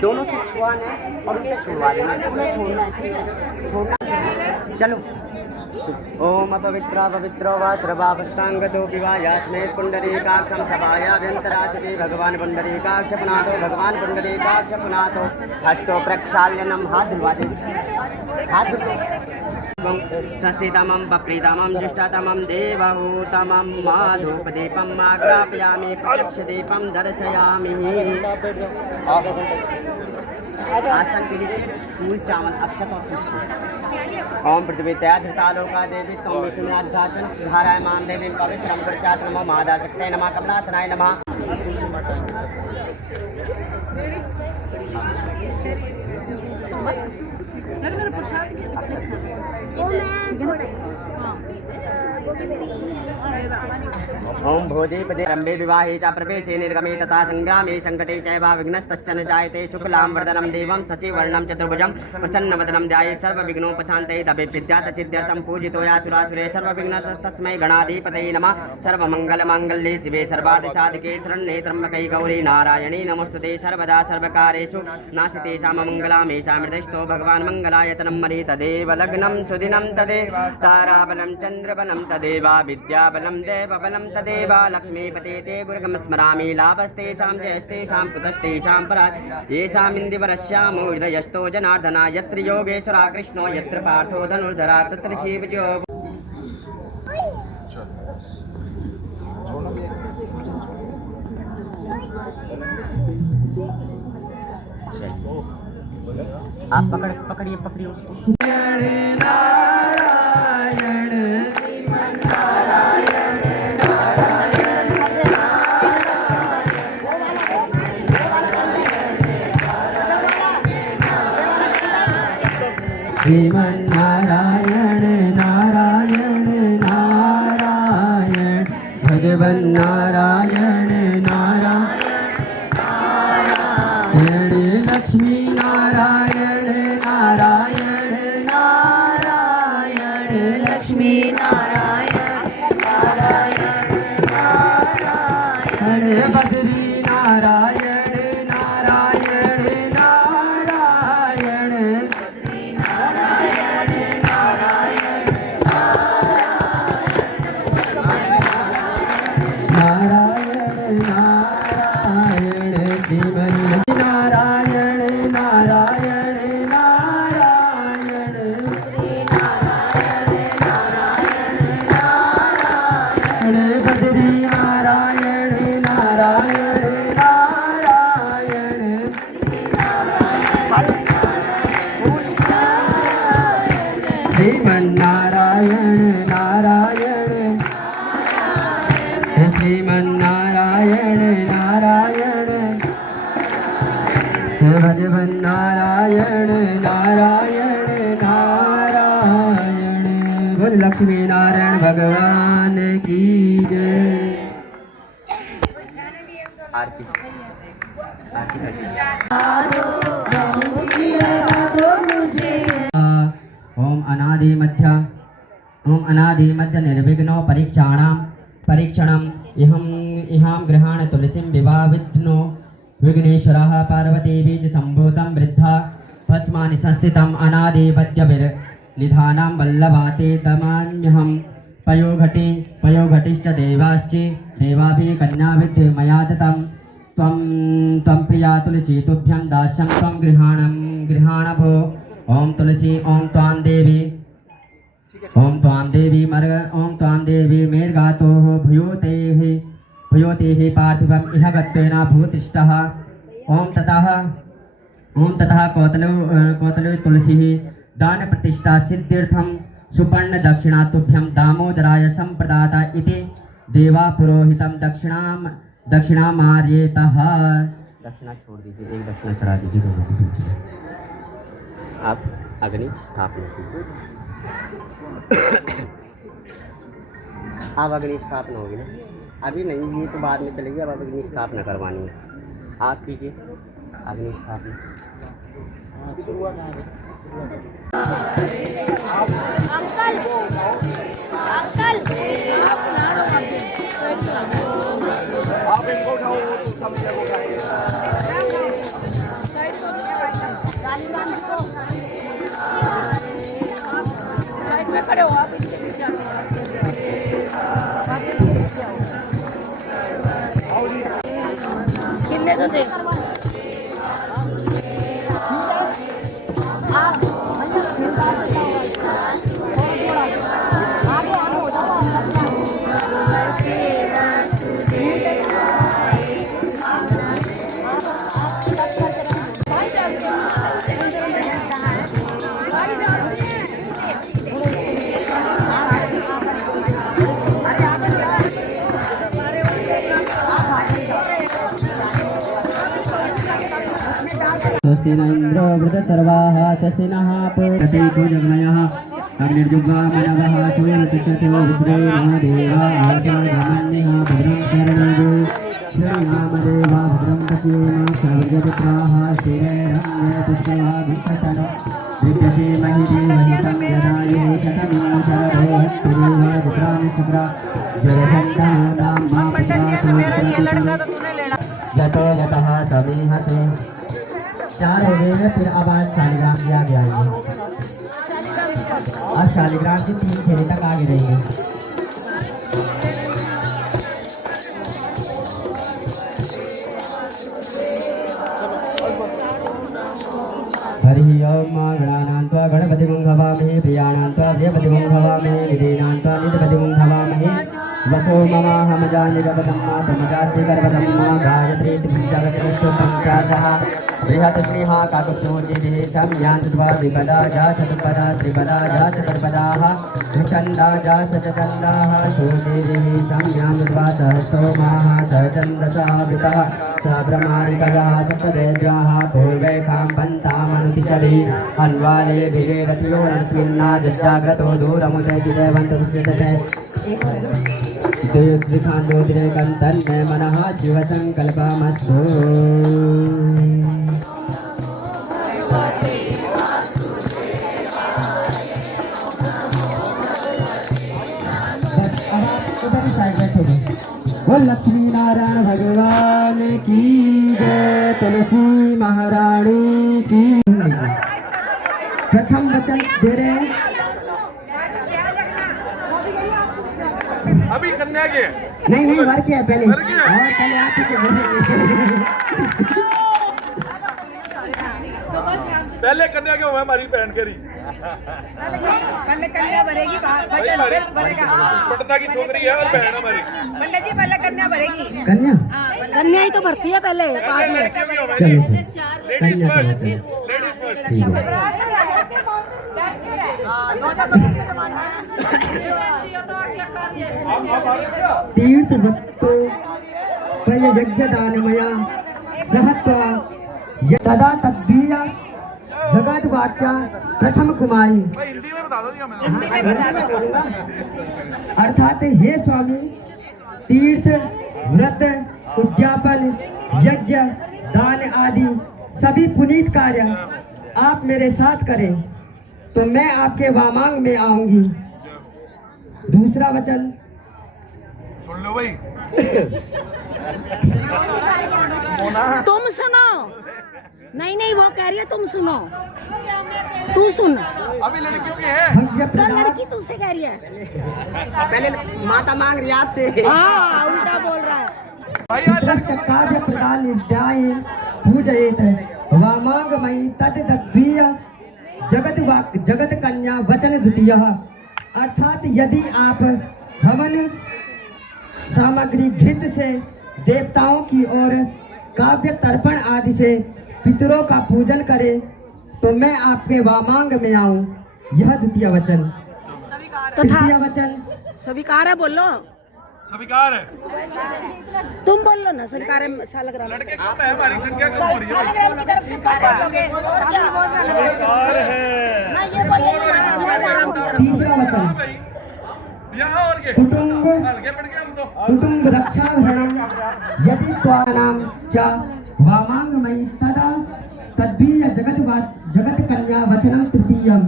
दोनों से छुआना है और उसे छुड़वा देना, उन्हें छोड़ना है, ठीक है, छोड़ना। चलो। ओम अपवित्रा पवित्रो वा सर्वापष्टांगतो विवायास्मे पुंडरीकाक्षं सभायाभ्यन्तराजते भगवान पुंडरीकाक्ष पुनातो भगवान पुंडरीकाक्ष पुनातो हस्तो प्रक्षाल्यनम। हाथ धुलवा दे, हाथ सस्यतमं पप्रीतमं ज्येष्ठतमं देवहूतमं माधूपदीपं आग्रापयामि प्रत्यक्षदीपं दर्शयामि। आसन के नीचे फूल चावल अक्षत और पुष्प। ओम पृथ्वी तया धृतालोका देवी त्वं विष्णुनाथाचन धारायमान देवी पवित्रं प्रचात नमो महादाशक्तये नमः कमलासनाय नमः। ओम भोजीपदे रंभे विवाहे च प्रवेशे निर्गमे तथा संग्रामे संकटे चैव विघ्नस्तस्य न जायते। शुक्लां वरदनं देवं शशिवर्णं चतुर्भुजं प्रसन्नवदनं ध्यायेत् सर्वविघ्नोपशान्तये। तपेप्सिद्ध्यार्थं पूजितो यासुरासुरे सर्वविघ्नस्तस्मै गणाधिपतये नमः। सर्वमङ्गलमाङ्गल्ये शिवे सर्वार्थसाधिके शरण्ये त्र्यम्बके गौरी नारायणी नमोस्तुते। सर्वदा सर्वकार्येषु नास्ति साममङ्गलामेषा मृतस्थो भगवान् मङ्गलायतनं मरे। तदेव लग्नं सुदिनं तदेव ताराबलं चन्द्रबलं तदेव विद्याबलं देवबलं तदेव लक्ष्मीपते ते गुरुगं स्मरामि। लाभस्तेषां जयस्तेषां कुतस्तेषां परा येषामिन्दिवरश्यामो हृदयस्थो जनार्दना। यत्र योगेश्वरा कृष्णो यत्र पार्थो धनुर्धरा तत्र शिवजो। आप पकड़िए पकड़िए उसको। श्रीमन्नारायण नारायण नारायण भगवन् नारायण नारायण लक्ष्मी नारायण नारायण नारायण लक्ष्मी नारायण नारायण नारायण बद्री नारायण नारायण नारायण श्रीमन्नारायण नारायण श्रीमन्नारायण नारायण भगवन् नारायण नारायण नारायण। बोल लक्ष्मी नारायण भगवान की जय। आरती ओम अनादि मध्य निर्विघ्नो परीक्षणम् इहां गृहाण तुलसीं विवाविघ्नो विघ्नेश्वरः पार्वती बीज संभूतं वृद्धा भस्मानि संस्थितम् अनादि मध्य निधानं वल्लभाते तमान्यहं पयोघटिश्च देवाभिः कन्या विद्ये मया दत्तं त्वं प्रिया तुलसी तुभ्यं दास्यं त्वं गृहाण भो। ओम तुलसी ओम त्वां देवी मेर्गातो भूयोतेः पार्थिवम् इह गत्वेन भूतिष्ठः। ओम ततः कौतलो तुलसीः दान प्रतिष्ठा सिद्ध्यर्थं सुपर्ण दक्षिणा तुभ्यं दामोदराय संप्रदाता इति देवा पुरोहितं दक्षिणा मार्येतः। दक्षिणा छोड़ दीजिए, एक दक्षिणा चढ़ा दीजिए। आप अग्नि स्थापना कीजिए। अब अग्नि स्थापना होगी ना, अभी नहीं, ये तो बाद में चलेगी। अब अग्नि स्थापना करवानी है, आप कीजिए अग्नि स्थापना। आप इनको उठाओ, दे। स्वस्ति न इंद्रो वृतसर्वाः स्वस्ति नः पूर्वते पूजगमयः अग्निर्जुग्वा मनवः सूर्यनक्षत्रो विद्रे नमो देवा आत्मागमन्यः भद्रं शरणेषु श्रीरामदेवा भद्रं पश्येम सर्वजपुत्राः श्रीरङ्गपुष्पः विप्रचन विद्यते महिदेवहितं यदायुः शतमिन्द्र शरदोहत्रिदेवा पुत्राणि शुक्रा जयशन्तानां मा यतो यतः समीहते। चार हो गए हैं, फिर अब आज शालिग्राम भी आगे आएंगे। आज शालिग्राम की 3 फेरे तक आगे रहेंगे। हरि ओम गणानान्त्वा गणपतिं हवामहे प्रियाणान्त्वा प्रियपतिं हवामहे विधीनान्त्वा निजपतिं हवामहे वसो ममाहमजानिगपदं मातमजास्ति गर्भदं मा गायत्री त्रिजगत्रिषु पञ्चाशः बृहत् स्नेहा काकुक्षोजिभिः संयान्त्वा द्विपदा जा चतुर्पदा त्रिपदा जा चतुर्पदाः विचन्दा जा सचचन्दाः शोचिभिः संयान्त्वा सहस्रोमाः सहचन्दसावृतः सब्रह्माणिकः सप्तदेव्याः पूर्वैखां पन्तामनुतिशदि अन्वाले विजयरथियो नस्मिन्नाजजाग्रतो दूरमुदयति देवन्तमुच्यते दीर्घान्योतिरेकं तन्मे मनः शिवसङ्कल्पमस्तु। बोल लक्ष्मी नारायण भगवान की जय, तुलसी महारानी की। प्रथम वचन दे रहे हैं अभी कन्या के नहीं वर किया पहले वर किया? और पहले आप के पहले कन्या क्यों है हमारी बहन करी पहले कन्या भरेगी भाई हमारी पटना की छोकरी है और बहन हमारी पंडित जी पहले कन्या भरेगी कन्या कन्या ही तो भरती है पहले बाद में। लड़कियों की होगी चलो लेडीज कन्या फर्स्ट चलो लेडीज फर्स्ट ठीक है। तीर्थ भक्तो यज्ञ दानमया सहत्वा तदा तद्वीया जगत वाक्या प्रथम कुमारी। भाई हिंदी में बता दो जी हमें अर्थात हे स्वामी, तीर्थ व्रत उद्यापन यज्ञ दान आदि सभी पुनीत कार्य आप मेरे साथ करें तो मैं आपके वामांग में आऊंगी। दूसरा वचन सुन लो भाई तुम सुनो। नहीं वो कह रही है तुम सुनो। तू सुन। अभी लड़कियों की है भव्य तो प्रदान लड़की तुझसे कह रही है। पहले माता मांग रही है आपसे। हाँ उल्टा बोल रहा है। भाई आज कार्य प्रदान निर्दाय पूजयेत वामांगमयी तद्दीय जगत कन्या वचन द्वितीय। अर्थात यदि आप हवन सामग्री घृत से देवताओं की ओर काव्य तर्पण आदि से पितरों का पूजन करें तो मैं आपके वामांग में आऊं। यह द्वितीय वचन। तृतीय वचन स्वीकार है बोलो। स्वीकार है तुम बोल लो ना स्वीकार है। साल ग्राम लड़के कम है हमारी संख्या कम हो रही है की तरफ से क्या बोलोगे स्वीकार है मैं ये बोलूंगा। तीसरा वचन भाई यहाँ और के कुटुंब हल्के पड़ गए हम तो कुटुंब रक्षाभरणं यदि त्वानां च वामांगमयी तदा तद्वीय जगत कन्या वचनम तृतीयम।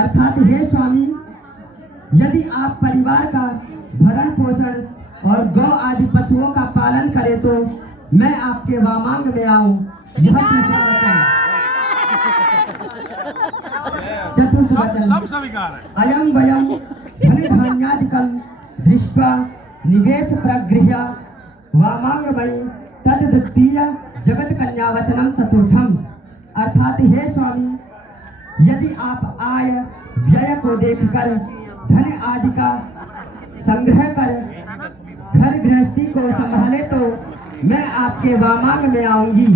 अर्थात हे स्वामी, यदि आप परिवार का भरण पोषण और गौ आदि पशुओं का पालन करें तो मैं आपके वामांग में आऊं। यह तीसरा वचन। चतुर्थ वचन सब स्वीकार है अयं वयं धनधान्यादिकं दृष्ट्वा निवेश प्रगृह्य वामांगमयी तद्द्वितीय जगत कन्या वचनम चतुर्थम, अर्थात हे स्वामी यदि आप आय व्यय को देखकर धन आदि का संग्रह कर घर गृहस्थी को संभाले तो मैं आपके वामांग में आऊंगी।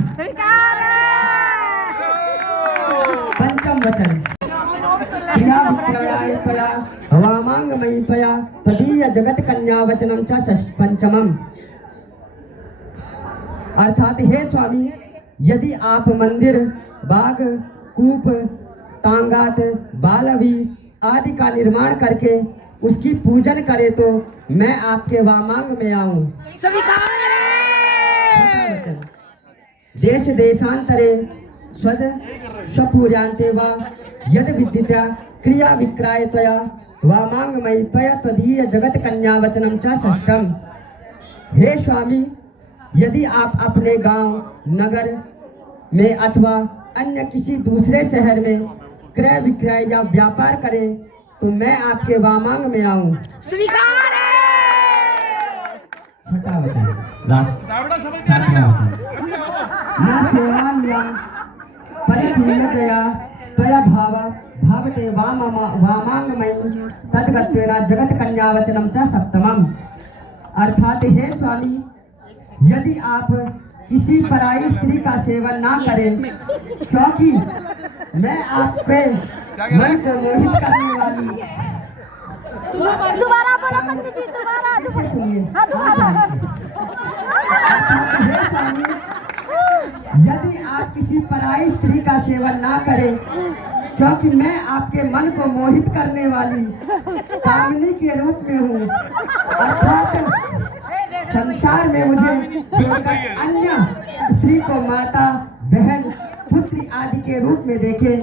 पंचम वचन क्रिया विक्रयाय त्वया वामांग मयि त्वया तदीय जगत कन्या वचनम च पंचमम, अर्थात हे स्वामी यदि आप मंदिर बाग कूप तांगात बालवी आदि का निर्माण करके उसकी पूजन करे तो मैं आपके वामांग में आऊं। देश देशांतरे स्वद स्वपूजान्ते वा यद विद्यया क्रिया विक्राय त्वया वामांग मयि त्वया तदीय जगत कन्या वचनम च षष्ठम। हे स्वामी यदि आप अपने गांव नगर में अथवा अन्य किसी दूसरे शहर में क्रय विक्रय या व्यापार करें तो मैं आपके वामांग में आऊं। स्वीकार है। छठा न सेवान्या परिपूर्णतया त्वया भावते वामांग मयि तद्गत्वेन जगत कन्या वचनम च सप्तमम, अर्थात हे स्वामी यदि आप किसी पराई स्त्री का सेवन ना करें क्योंकि मैं आपके मन को मोहित करने वाली दोबारा बोलो पंडित जी, दोबारा सुनिए। हे स्वामी यदि आप किसी पराई स्त्री का सेवन ना करें क्योंकि मैं आपके मन को मोहित करने वाली कामिनी के रूप में हूँ, अर्थात संसार में मुझे अन्य स्त्री को माता बहन पुत्री आदि के रूप में देखे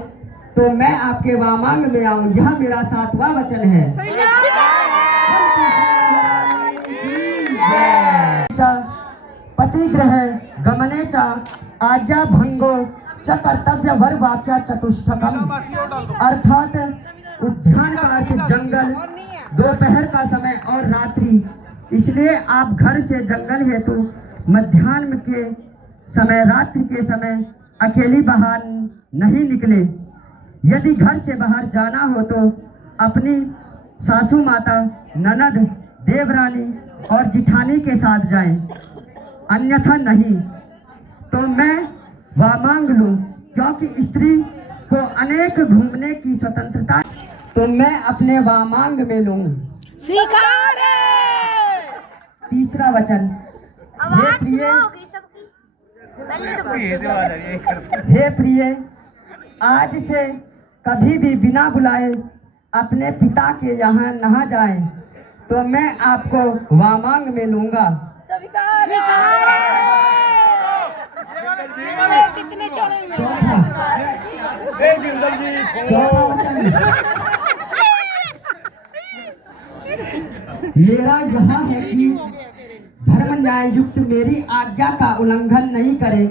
तो मैं आपके वामांग में आऊं। यह मेरा 7वां वचन है। पतिग्रह गमने च आज्ञा भंगो च कर्तव्य वर वाक्य चतुष्टकम, अर्थात उद्यान का अर्थ जंगल, दोपहर का समय और रात्रि, इसलिए आप घर से जंगल हेतु मध्याह्न के समय रात्रि के समय अकेली बाहर नहीं निकले। यदि घर से बाहर जाना हो तो अपनी सासू माता ननद देवरानी और जिठानी के साथ जाएं, अन्यथा नहीं। तो मैं वामांग लूं क्योंकि स्त्री को अनेक घूमने की स्वतंत्रता, तो मैं अपने वामांग में लूं। स्वीकार है। तीसरा वचन हे प्रिय आज से कभी भी बिना बुलाए अपने पिता के यहाँ न जाएं तो मैं आपको वामांग में लूंगा। स्वीकार है। कितने छोड़े हुए मेरा यह है कि धर्म न्याय युक्त मेरी आज्ञा का उल्लंघन नहीं करे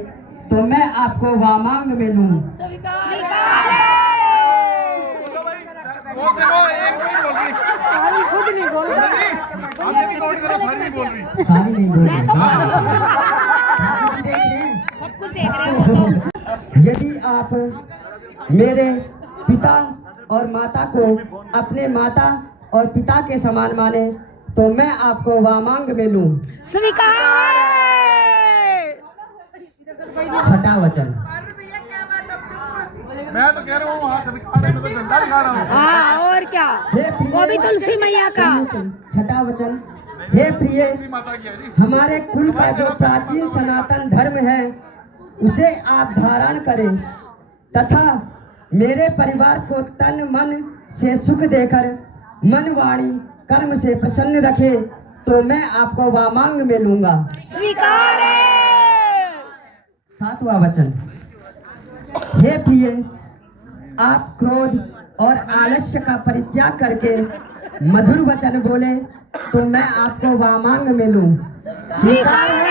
तो मैं आपको वामांग में लूं। स्वीकार है। खुद नहीं बोल रही, सारी नहीं बोल रही। सब कुछ देख रहे हो। यदि आप मेरे पिता और माता को अपने माता और पिता के समान माने तो मैं आपको वामांग में लूं। स्वीकार है। छठा वचन मैं तो कह रहा हूँ वहाँ स्वीकार है, मैं तो झंडा दिखा रहा हूँ। हाँ और क्या, वो भी तुलसी मैया का। छठा वचन हे प्रिय माता की है जी। हमारे कुल का जो प्राचीन सनातन धर्म है उसे आप धारण करें तथा मेरे परिवार को तन मन से सुख देकर मन वाणी कर्म से प्रसन्न रखे तो मैं आपको वामांग में लूंगा। स्वीकार है। 7वां वचन हे प्रिय आप क्रोध और आलस्य का परित्याग करके मधुर वचन बोले तो मैं आपको वामांग में लूं। स्वीकार है।